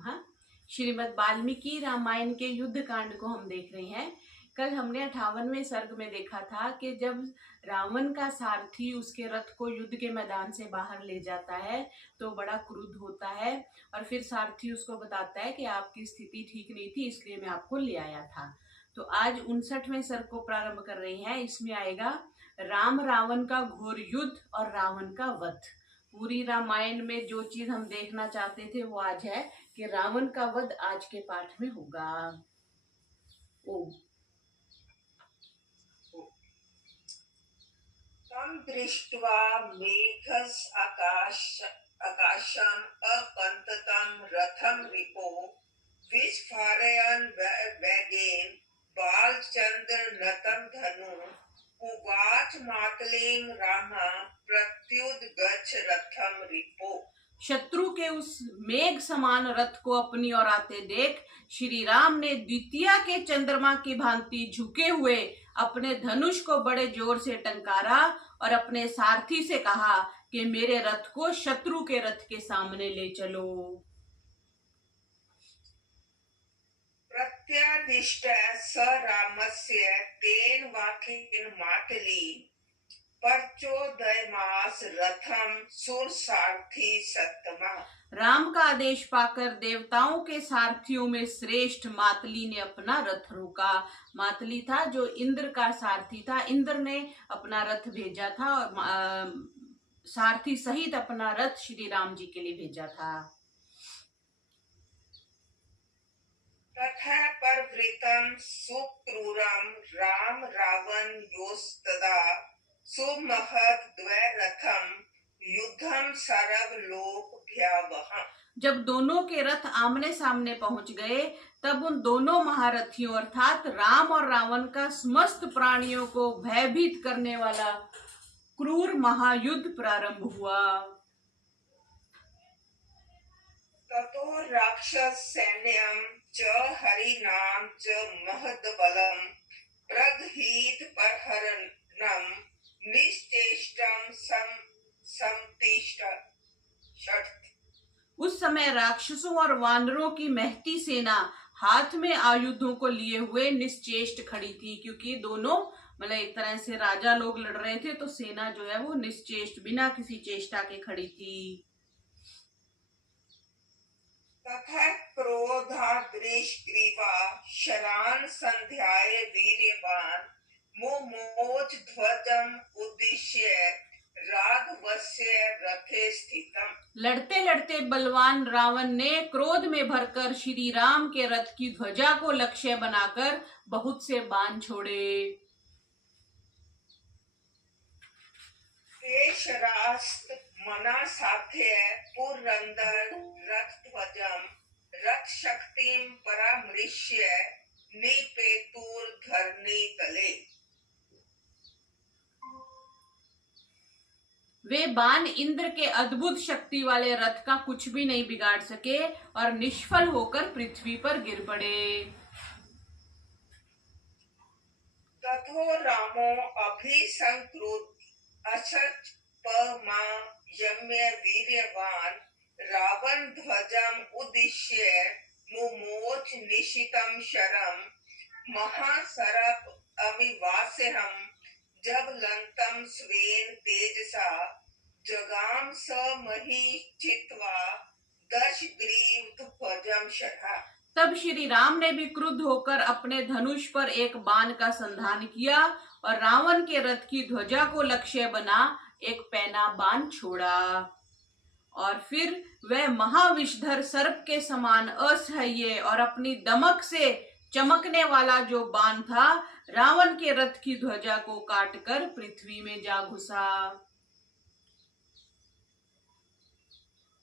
नमः। श्रीमद् वाल्मीकि रामायण के युद्ध कांड को हम देख रहे हैं। कल हमने 58वें सर्ग में देखा था कि जब रावण का सारथी उसके रथ को युद्ध के मैदान से बाहर ले जाता है तो बड़ा क्रुद्ध होता है और फिर सारथी उसको बताता है कि आपकी स्थिति ठीक नहीं थी, इसलिए मैं आपको ले आया था। तो आज 59वें सर्ग को प्रारंभ कर रहे हैं। इसमें आएगा राम रावण का घोर युद्ध और रावण का वध। पूरी रामायण में जो चीज हम देखना चाहते थे वो आज है कि रावण का वध आज के पाठ में होगा। ओम। तं दृष्ट्वा मेघस् आकाशम् अकन्ततं रथं रिपो विस्फारयन् वेगेन बालचन्द्रनतं धनु उवाच मातलें राम प्रत्युद्गच्छ रथं रिपो। शत्रु के उस मेघ समान रथ को अपनी ओर आते देख श्री राम ने द्वितीया के चंद्रमा की भांति झुके हुए अपने धनुष को बड़े जोर से टंकारा और अपने सारथी से कहा कि मेरे रथ को शत्रु के रथ के सामने ले चलो। प्रत्यादिष्ट स रामस्य तेन वाक्येन मातली परचोदयमास रथम सुरसारथी सत्तमा। राम का आदेश पाकर देवताओं के सारथियों में श्रेष्ठ मातली ने अपना रथ रोका। मातली था जो इंद्र का सारथी था। इंद्र ने अपना रथ भेजा था और सारथी सहित अपना रथ श्री राम जी के लिए भेजा था। तथा परवृतम सुक्रूरम राम रावण योस्तदा सुमहत् द्वैरथम युद्धम सर्व लोक भयावहम्। जब दोनों के रथ आमने सामने पहुंच गए तब उन दोनों महारथियों अर्थात राम और रावण का समस्त प्राणियों को भयभीत करने वाला क्रूर महायुद्ध प्रारंभ हुआ। ततो राक्षस सैन्यम च हरिनाम च महद्बलम प्रगृहीत परहरणम निश्चेष्टम समतिष्ठ। उस समय राक्षसों और वानरों की महती सेना हाथ में आयुधों को लिए हुए निश्चेष्ट खड़ी थी, क्योंकि दोनों मतलब एक तरह से राजा लोग लड़ रहे थे तो सेना जो है वो निश्चेष्ट बिना किसी चेष्टा के खड़ी थी। तथा क्रोधाद्रिष्ग्रीवा शरान संध्याय वीर्यवान मुमोच ध्वजम उद्दिश्य राघवस्य रथे स्थितम। लड़ते लड़ते बलवान रावण ने क्रोध में भरकर श्री राम के रथ की ध्वजा को लक्ष्य बनाकर बहुत से बाण छोड़े। देशरास्त मना साध्य पुरंदर रथ ध्वजम रथ शक्तिम परामृश्य निपेतुर धरणी तले। वे बाण इंद्र के अद्भुत शक्ति वाले रथ का कुछ भी नहीं बिगाड़ सके और निष्फल होकर पृथ्वी पर गिर पड़े। तथो रामो अभिसंक्रुत असच पमा यम्य वीर्यवान रावण ध्वजम उद्दिश्य मुमोच निशितम शरम महासरप अमिवास्यहम जब लंतम स्वेन तेजसा जगाम स मही चित्वा दश ग्रीव ध्वजम शठा। तब श्री राम ने भी क्रुद्ध होकर अपने धनुष पर एक बाण का संधान किया और रावण के रथ की ध्वजा को लक्ष्य बना एक पैना बाण छोड़ा और फिर वह महाविषधर सर्प के समान असह्य और अपनी दमक से चमकने वाला जो बाण था रावण के रथ की ध्वजा को काटकर पृथ्वी में जा घुसा।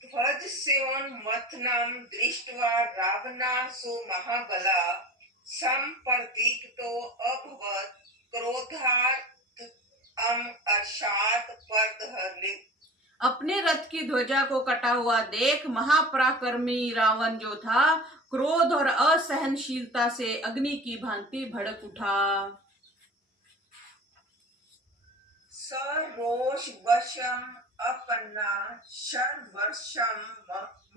ध्वजस्योन्मथनं दृष्ट्वा रावणासु महाबला संप्रदीप्तो अभवत् क्रोधात् अर्षात् पर्दहनित्। अपने रथ की ध्वजा को कटा हुआ देख महापराक्रमी रावण जो था क्रोध और असहनशीलता से अग्नि की भांति भड़क उठा। सरोष वशम अपन्ना शर्वर्षम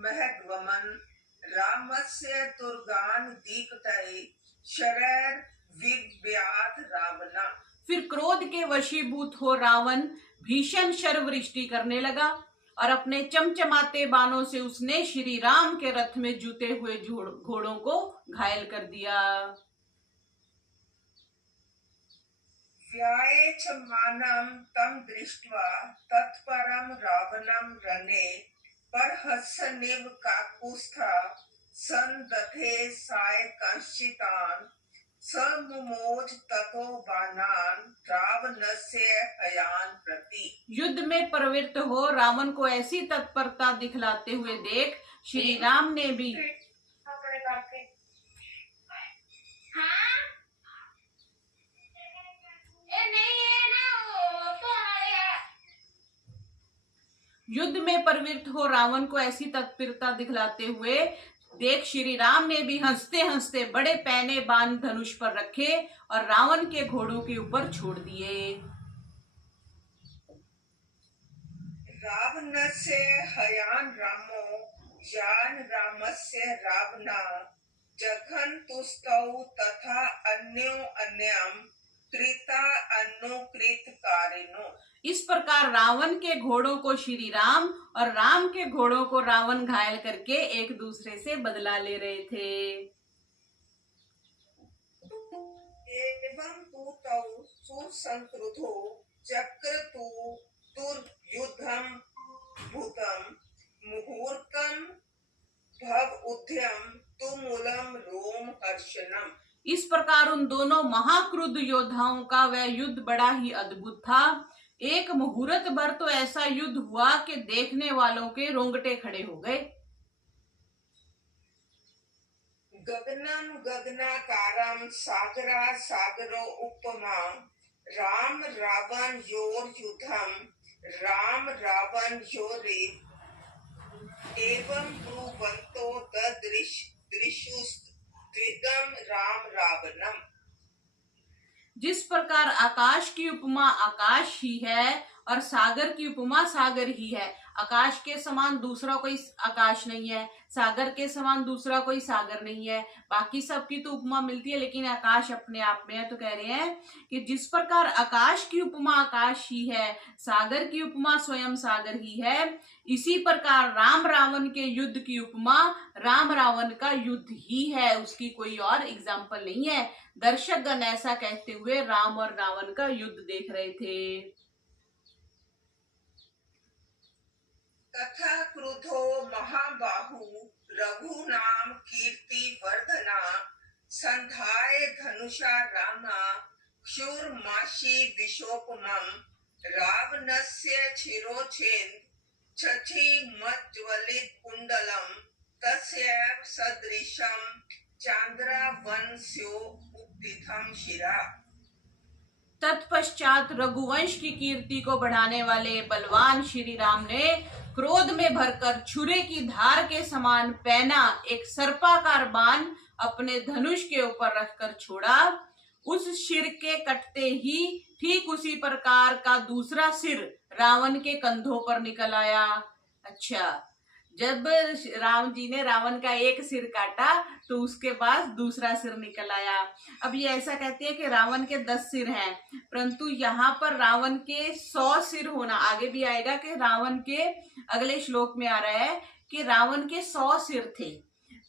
महद्वमन रामस्य तुर्गान दीप्तये शरैर विव्याध रावणा। फिर क्रोध के वशीभूत हो रावण भीषण शरवृष्टि करने लगा और अपने चमचमाते बाणों से उसने श्री राम के रथ में जुते हुए घोड़ों को घायल कर दिया। व्यायेच्छमानं तं दृष्ट्वा तत्परं रावणं रणे परहसन्निव काकुत्स्थः सन्दधे सायकंश्चितान् समुमोज ततो बाणान् रावणस्य हयान् प्रति। युद्ध में प्रवृत्त हो रावण को ऐसी तत्परता दिखलाते हुए देख श्री राम ने भी युद्ध में प्रवृत्त हो रावण को ऐसी तत्परता दिखलाते हुए देख श्री राम ने भी हंसते हंसते बड़े पैने बाण धनुष पर रखे और रावण के घोड़ों के ऊपर छोड़ दिए। रावणस्य हयान् रामो यान् रामस्य रावणा जघन्तुस्तौ तथा अन्यो अन्यं कृता अनुकृतकारिणो। इस प्रकार रावण के घोड़ों को श्री राम और राम के घोड़ों को रावण घायल करके एक दूसरे से बदला ले रहे थे। एवं तु तौ सुसंक्रुधो चक्रतु दुर्युद्धं भूतं मुहूर्तं भव उद्यम तुमुलं रोम हर्षणम। इस प्रकार उन दोनों महाक्रुद्ध योद्धाओं का वह युद्ध बड़ा ही अद्भुत था। एक मुहूर्त भर तो ऐसा युद्ध हुआ कि देखने वालों के रोंगटे खड़े हो गए। गगनम गगनाकारम सागरा सागरो उपमा राम रावण योर युद्धम राम रावण योरे एवं ब्रुवंतो दृशुस्त्विदम राम रावणम। जिस प्रकार आकाश की उपमा आकाश ही है और सागर की उपमा सागर ही है। आकाश के समान दूसरा कोई आकाश नहीं है, सागर के समान दूसरा कोई सागर नहीं है। बाकी सबकी तो उपमा मिलती है लेकिन आकाश अपने आप में है। तो कह रहे हैं कि जिस प्रकार आकाश की उपमा आकाश ही है, सागर की उपमा स्वयं सागर ही है, इसी प्रकार राम रावण के युद्ध की उपमा राम रावण का युद्ध ही है, उसकी कोई और एग्जाम्पल नहीं है। दर्शकगण ऐसा कहते हुए राम और रावण का युद्ध देख रहे थे। तथा क्रुद्धो महाबाहु रघुनाम कीर्ति वर्धना संधाय धनुषा रामा क्षुरमाशी विशोपमं रावणस्य शिरोच्छेद छछि मज्ज्वलित कुंडलम तस्यैव सदृशं चांद्रावंस्यो उपतिथं शिरा। तत्पश्चात रघुवंश की कीर्ति को बढ़ाने वाले बलवान श्री राम ने क्रोध में भरकर छुरे की धार के समान पैना एक सर्पाकार बाण अपने धनुष के ऊपर रखकर छोड़ा। उस सिर के कटते ही ठीक उसी प्रकार का दूसरा सिर रावण के कंधों पर निकल आया। अच्छा, जब राम जी ने रावण का एक सिर काटा तो उसके बाद दूसरा सिर निकल आया। अब ये ऐसा कहते हैं कि रावण के 10 सिर हैं, परंतु यहाँ पर रावण के 100 सिर होना, आगे भी आएगा कि रावण के अगले श्लोक में आ रहा है कि रावण के 100 सिर थे।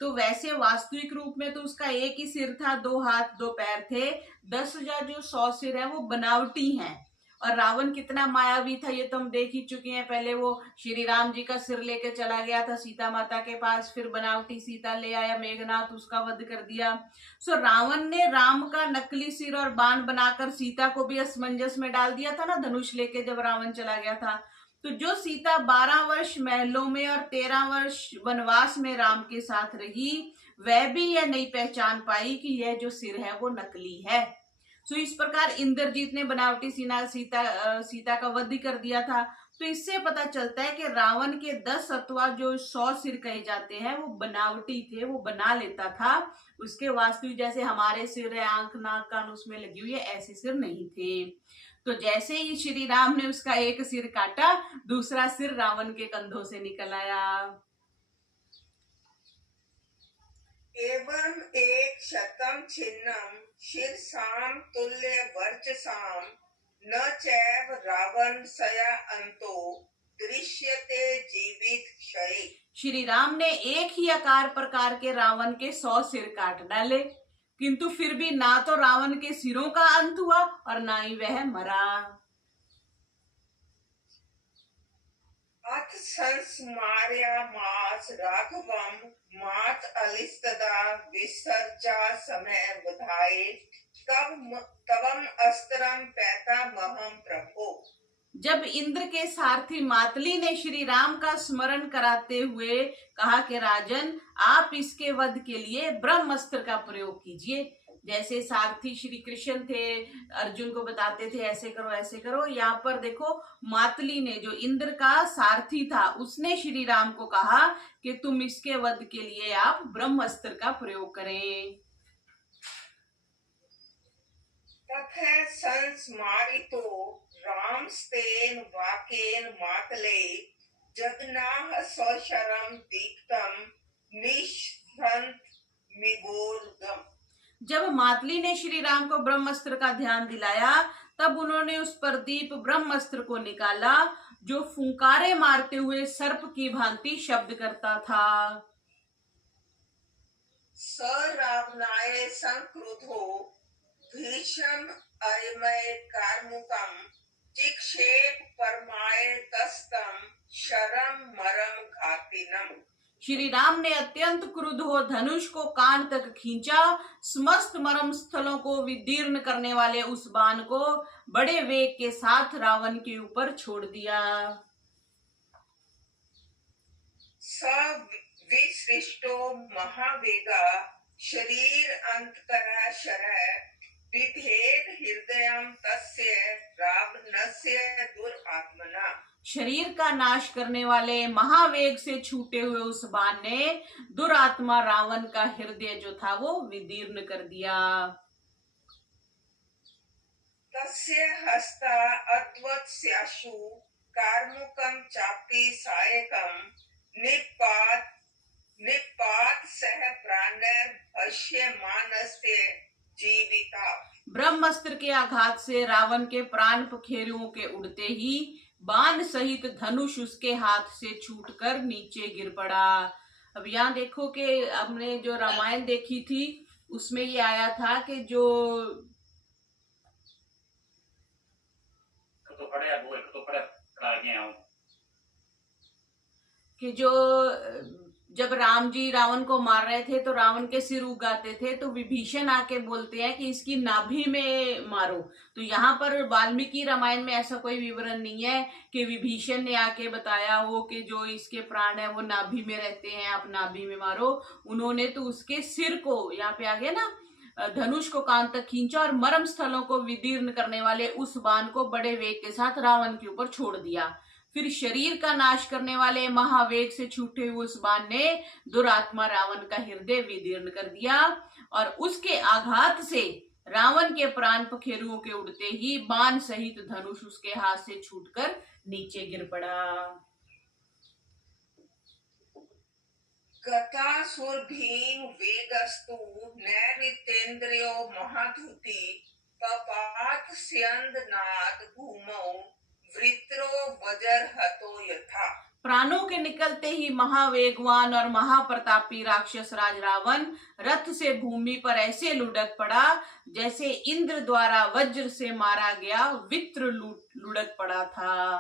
तो वैसे वास्तविक रूप में तो उसका एक ही सिर था, 2 हाथ 2 पैर थे। 10,000 जो 100 सिर है वो बनावटी हैं। और रावण कितना मायावी था ये तो हम देख ही चुके हैं। पहले वो श्री राम जी का सिर लेके चला गया था सीता माता के पास, फिर बनावटी सीता ले आया मेघनाथ, उसका वध कर दिया। सो रावण ने राम का नकली सिर और बाण बनाकर सीता को भी असमंजस में डाल दिया था ना, धनुष लेके जब रावण चला गया था। तो जो सीता 12 वर्ष महलों में और 13 वर्ष वनवास में राम के साथ रही, वह भी यह नहीं पहचान पाई कि यह जो सिर है वो नकली है। सो इस प्रकार इंद्रजीत ने बनावटी सीता का वध कर दिया था। तो इससे पता चलता है कि रावण के 10 अथवा जो 100 सिर कहे जाते हैं वो बनावटी थे, वो बना लेता था। उसके वास्तविक जैसे हमारे सिर है, आंख नाक कान उसमें लगी हुई है, ऐसे सिर नहीं थे। तो जैसे ही श्री राम ने उसका एक सिर काटा, दूसरा सिर रावण के कंधों से निकल आया। एवं एक शतम छिन्नम शीर्षाम तुल्य वर्चसाम न चैव रावण सया अंतो दृश्यते जीवित क्षय। श्री राम ने एक ही आकार प्रकार के रावण के 100 सिर काट डाले, किंतु फिर भी ना तो रावण के सिरों का अंत हुआ और ना ही वह मरा। अथ संस्मार्यामास राघवम मात अलिस्तदा विसर्जा समय वधाये तवम अस्त्रम पैतामहम प्रभो। जब इंद्र के सारथी मातली ने श्री राम का स्मरण कराते हुए कहा कि राजन, आप इसके वध के लिए ब्रह्मास्त्र का प्रयोग कीजिए। जैसे सारथी श्री कृष्ण थे, अर्जुन को बताते थे ऐसे करो ऐसे करो, यहाँ पर देखो मातली ने, जो इंद्र का सारथी था, उसने श्री राम को कहा कि तुम इसके वध के लिए आप ब्रह्मास्त्र का प्रयोग करें। तथा संस्मारितो रामस्तेन वाकेन मातले जगनाह सौशरम दीप्तम निष्ठंत मिगोर्गम। जब मातली ने श्री राम को ब्रह्मास्त्र का ध्यान दिलाया, तब उन्होंने उस प्रदीप ब्रह्मास्त्र को निकाला, जो फुंकारे मारते हुए सर्प की भांति शब्द करता था। स रावणाय संक्रुधो भीषम अरिमय कार्मुकम चिक्षेप परमाय तस्तम शरम मरम घातिनम। श्री राम ने अत्यंत क्रुद्ध हो धनुष को कान तक खींचा, समस्त मर्म स्थलों को विदीर्ण करने वाले उस बाण को बड़े वेग के साथ रावण के ऊपर छोड़ दिया। स विसृष्टो महावेगा शरीर अंतकरा शरः बिभेद हृदयम तस्य रावणस्य दुरात्मना। शरीर का नाश करने वाले महावेग से छूटे हुए उस बाण ने दुरात्मा रावण का हृदय जो था वो विदीर्ण कर दिया। तस्य हस्ता अद्वत्स्याशु कार्मुकम चापि सायकम निपात सह प्राणैर भष्यमानस्य जीविता। ब्रह्मास्त्र के आघात से रावण के प्राण पखेरुओं के उड़ते ही बाण सहित धनुष उसके हाथ से छूटकर नीचे गिर पड़ा। अब यहाँ देखो कि हमने जो रामायण देखी थी उसमें ये आया था कि जब राम जी रावण को मार रहे थे तो रावण के सिर उगाते थे, तो विभीषण आके बोलते हैं कि इसकी नाभि में मारो। तो यहाँ पर वाल्मीकि रामायण में ऐसा कोई विवरण नहीं है कि विभीषण ने आके बताया हो कि जो इसके प्राण है वो नाभि में रहते हैं, आप नाभि में मारो। उन्होंने तो उसके सिर को, यहाँ पे आ गया ना, धनुष को कान तक खींचा और मर्म स्थलों को विदीर्ण करने वाले उस बाण को बड़े वेग के साथ रावण के ऊपर छोड़ दिया। फिर शरीर का नाश करने वाले महावेग से छूटे हुए उस बाण ने दुरात्मा रावण का हृदय विदीर्ण कर दिया और उसके आघात से रावण के प्राण पखेरुओं के उड़ते ही बाण सहित धनुष उसके हाथ से छूटकर नीचे गिर पड़ा। गतासुर भीम वेगस्तु नैमितेन्द्रियो महाधुति पपात स्यंद नाद भूमौ वृत्रो वज्र हतो यथा। प्राणों के निकलते ही महावेगवान और महाप्रतापी राक्षस राज रावण रथ से भूमि पर ऐसे लुढ़क पड़ा जैसे इंद्र द्वारा वज्र से मारा गया वित्र लुढ़क पड़ा था।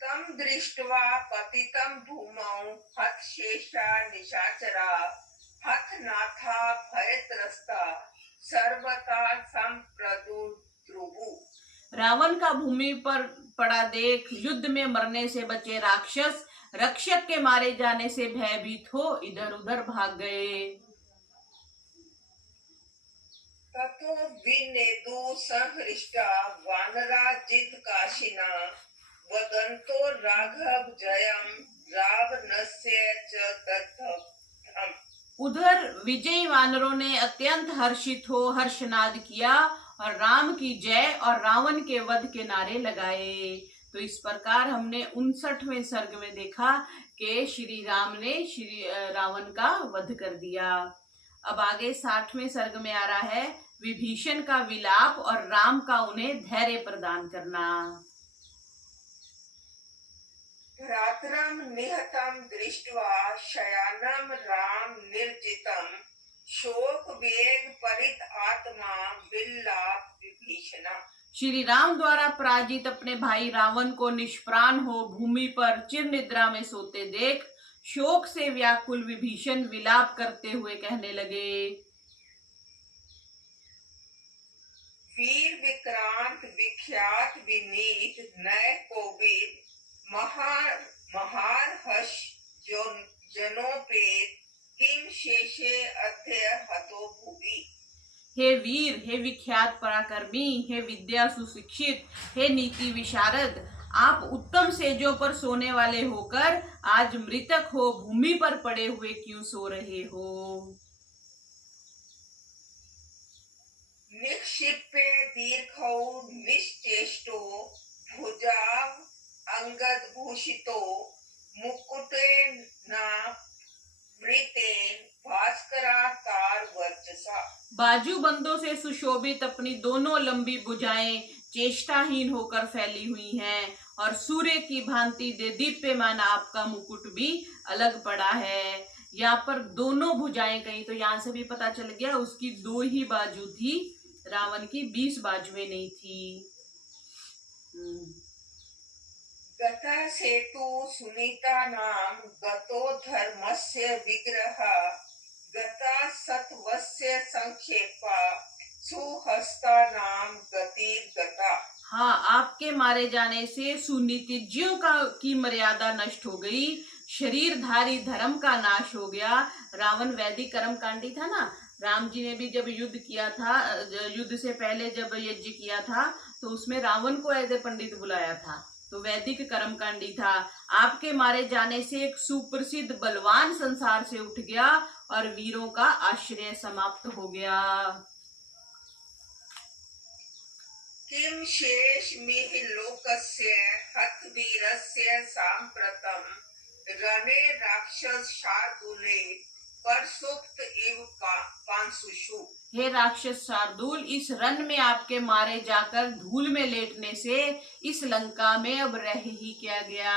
तम दृष्ट्वा पतितं भूमौ हतशेषा निशाचरा हतनाथा भयत्रस्ता सर्वथा संप्रदुद्रुवु। रावण का भूमि पर पड़ा देख युद्ध में मरने से बचे राक्षस रक्षक के मारे जाने से भयभीत हो इधर उधर भाग गए। ततो विनेदु सहृष्टा वानरा जितकाशिना वदन्तो राघव जयम रावणस्य च दत्तम्। उधर विजयी वानरों ने अत्यंत हर्षित हो हर्षनाद किया और राम की जय और रावण के वध के नारे लगाए। तो इस प्रकार हमने 59वें सर्ग में देखा कि श्री राम ने श्री रावण का वध कर दिया। अब आगे 60वें सर्ग में आ रहा है विभीषण का विलाप और राम का उन्हें धैर्य प्रदान करना। भ्रातरं निहतं दृष्ट्वा शयानं राम निर्जितं शोक वेग परित आत्मा विल्लाप विभीषण। श्री राम द्वारा पराजित अपने भाई रावण को निष्प्राण हो भूमि पर चिर निद्रा में सोते देख शोक से व्याकुल विभीषण विलाप करते हुए कहने लगे। वीर विक्रांत विख्यात विनीत नय कोविद महार हर्ष जनोपेत किम शेषे अध्य हतो भूवि। हे वीर, हे विख्यात पराक्रमी, हे विद्या सुशिक्षित, हे नीति विशारद, आप उत्तम सेजों पर सोने वाले होकर आज मृतक हो भूमि पर पड़े हुए क्यों सो रहे हो। निक्षिप्य दीर्घौ निश्चेष्टो भुजाव अंगद भूषितो मुकुटेन वृतेन भास्कराकार वर्चसा। बाजूबंदों से सुशोभित अपनी दोनों लंबी भुजाएं चेष्टाहीन होकर फैली हुई हैं और सूर्य की भांति दीप्यमान आपका मुकुट भी अलग पड़ा है। यहाँ पर दोनों भुजाएं कहीं तो यहाँ से भी पता चल गया उसकी 2 ही बाजू थी, रावण की 20 बाजुएं नहीं थी। गता सेतु सुनीता नाम गतो धर्मस्य विग्रह गता सत्वस्य संक्षेपा सुहस्ता नाम गतिर गता। हाँ, आपके मारे जाने से सुनीतिज्ञों की मर्यादा नष्ट हो गई, शरीरधारी धर्म का नाश हो गया। रावण वैदिक कर्मकांडी था ना, राम जी ने भी जब युद्ध किया था, युद्ध से पहले जब यज्ञ किया था तो उसमें रावण को एज ए पंडित बुलाया था, तो वैदिक कर्मकांडी था। आपके मारे जाने से एक सुप्रसिद्ध बलवान संसार से उठ गया और वीरों का आश्रय समाप्त हो गया। किम शेष मिह लोकस्य हत वीरस्य सांप्रतम रणे राक्षस शार्दूले परसुप्त इव पांसुषु। हे राक्षस शार्दूल, इस रण में आपके मारे जाकर धूल में लेटने से इस लंका में अब रह ही क्या गया।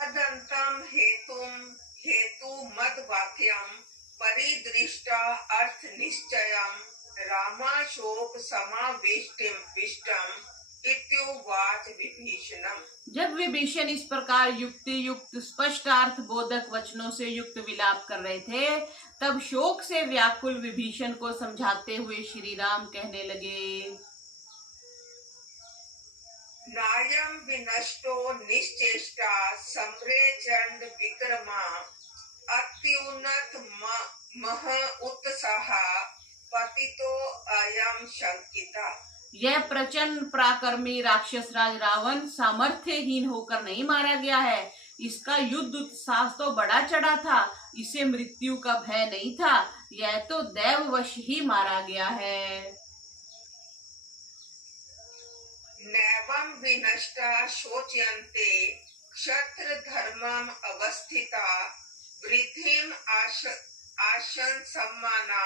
वदन्तं हेतु मद वाक्यम परिदृष्टा अर्थ निश्चयम रामा शोक समाविष्टम इत्युवाच विभीषणम। जब विभीषण इस प्रकार युक्ति युक्त स्पष्टार्थ बोधक वचनों से युक्त विलाप कर रहे थे, तब शोक से व्याकुल विभीषण को समझाते हुए श्री राम कहने लगे। नायम विनष्टो निश्चेष्टा सम्रे चंड विक्रमा अत्युन्नत मह उत्साहा पतितो अयम शंकिता। यह प्रचंड पराक्रमी राक्षस राज रावण सामर्थ्यहीन होकर नहीं मारा गया है, इसका युद्ध उत्साह तो बड़ा चढ़ा था, इसे मृत्यु का भय नहीं था, यह तो दैववश ही मारा गया है। नैवं विनष्टा शोच्यन्ते क्षत्र धर्मम अवस्थिता वृद्धिम आशन सम्माना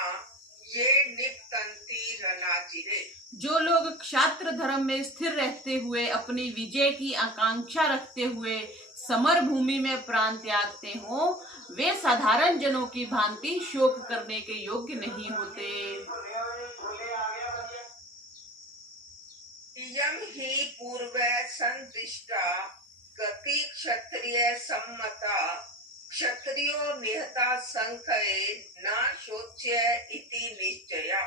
ये निपतंती रणाचिरे। जो लोग क्षात्र धर्म में स्थिर रहते हुए अपनी विजय की आकांक्षा रखते हुए समर भूमि में प्राण त्यागते हो, वे साधारण जनों की भांति शोक करने के योग्य नहीं होते। इयं हि पूर्वे संदिष्टा गति क्षत्रिय सम्मता क्षत्रियो निहता संख्ये न शोच्य इति निश्चया।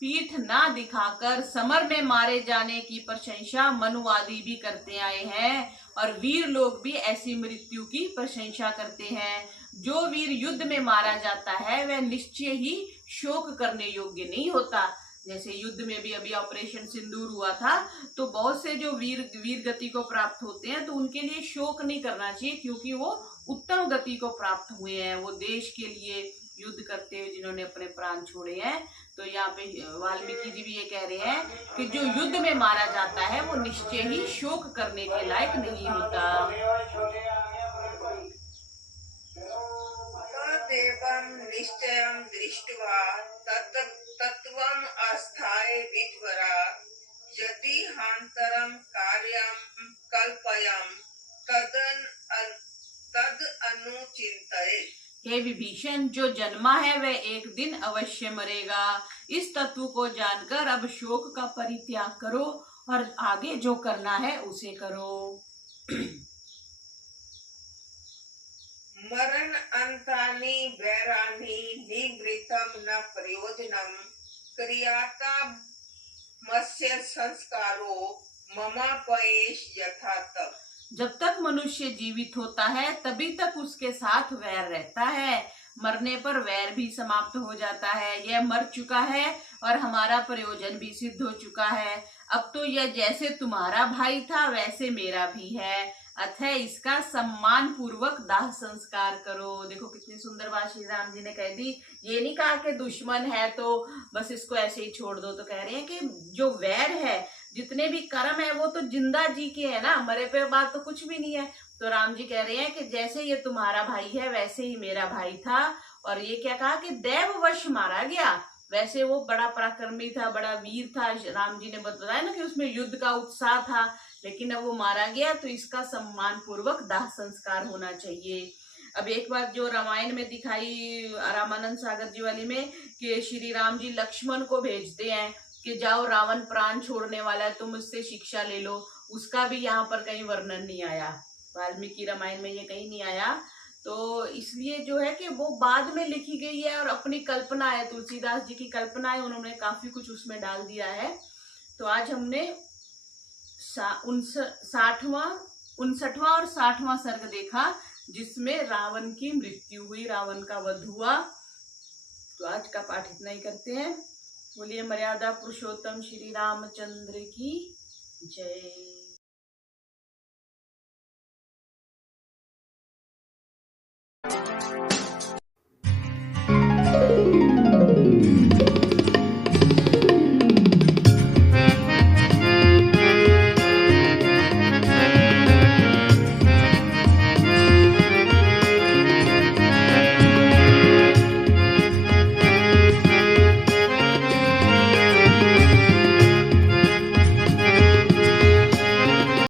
पीठ ना दिखाकर समर में मारे जाने की प्रशंसा मनुवादी भी करते आए हैं और वीर लोग भी ऐसी मृत्यु की प्रशंसा करते हैं। जो वीर युद्ध में मारा जाता है वह निश्चय ही शोक करने योग्य नहीं होता। जैसे युद्ध में भी अभी ऑपरेशन सिंदूर हुआ था, तो बहुत से जो वीर गति को प्राप्त होते हैं तो उनके लिए शोक नहीं करना चाहिए, क्योंकि वो उत्तम गति को प्राप्त हुए हैं, वो देश के लिए युद्ध करते हुए जिन्होंने अपने प्राण छोड़े हैं, तो तो यहाँ पे वाल्मीकि जी भी ये कह रहे हैं कि जो युद्ध में मारा जाता है वो निश्चय ही शोक करने के लायक नहीं होता। तदेवं निश्चयं दृष्ट्वा तत्त्वम् आस्थाय विज्वरा यदि हान्तरं कार्यं कल्पयं तद अनुचिन्तये। हे विभीषण, जो जन्मा है वह एक दिन अवश्य मरेगा। इस तत्व को जानकर अब शोक का परित्याग करो और आगे जो करना है उसे करो। मरण अंतानि वैरानि निवृत्तम न प्रयोजनम क्रियाता मत्स्य संस्कारो ममापयेश यथा तप। जब तक मनुष्य जीवित होता है तभी तक उसके साथ वैर रहता है, मरने पर वैर भी समाप्त हो जाता है। यह मर चुका है और हमारा प्रयोजन भी सिद्ध हो चुका है। अब तो यह जैसे तुम्हारा भाई था वैसे मेरा भी है, अतः इसका सम्मान पूर्वक दाह संस्कार करो। देखो कितनी सुंदर बात श्री राम जी ने कह दी। ये नहीं कहा कि दुश्मन है तो बस इसको ऐसे ही छोड़ दो, तो कह रहे हैं कि जो वैर है, जितने भी कर्म है वो तो जिंदा जी के है ना, मरे पे बात तो कुछ भी नहीं है। तो राम जी कह रहे हैं कि जैसे ये तुम्हारा भाई है वैसे ही मेरा भाई था। और ये क्या कहा कि दैववश मारा गया। वैसे वो बड़ा पराक्रमी था, बड़ा वीर था, राम जी ने बताया ना कि उसमें युद्ध का उत्साह था, लेकिन अब वो मारा गया तो इसका सम्मान पूर्वक दाह संस्कार होना चाहिए। अब एक बात जो रामायण में दिखाई रामानंद सागर जी वाली में, कि श्री राम जी लक्ष्मण को भेजते हैं कि जाओ रावण प्राण छोड़ने वाला है, तुम उससे शिक्षा ले लो, उसका भी यहाँ पर कहीं वर्णन नहीं आया। वाल्मीकि रामायण में ये कहीं नहीं आया। तो इसलिए जो है कि वो बाद में लिखी गई है और अपनी कल्पना है, तुलसीदास जी की कल्पना है, उन्होंने काफी कुछ उसमें डाल दिया है। तो आज हमने 59वां और 60वां सर्ग देखा, जिसमें रावण की मृत्यु हुई, रावण का वध हुआ। तो आज का पाठ इतना ही करते हैं। बोलिए मर्यादा पुरुषोत्तम श्री रामचंद्र की जय।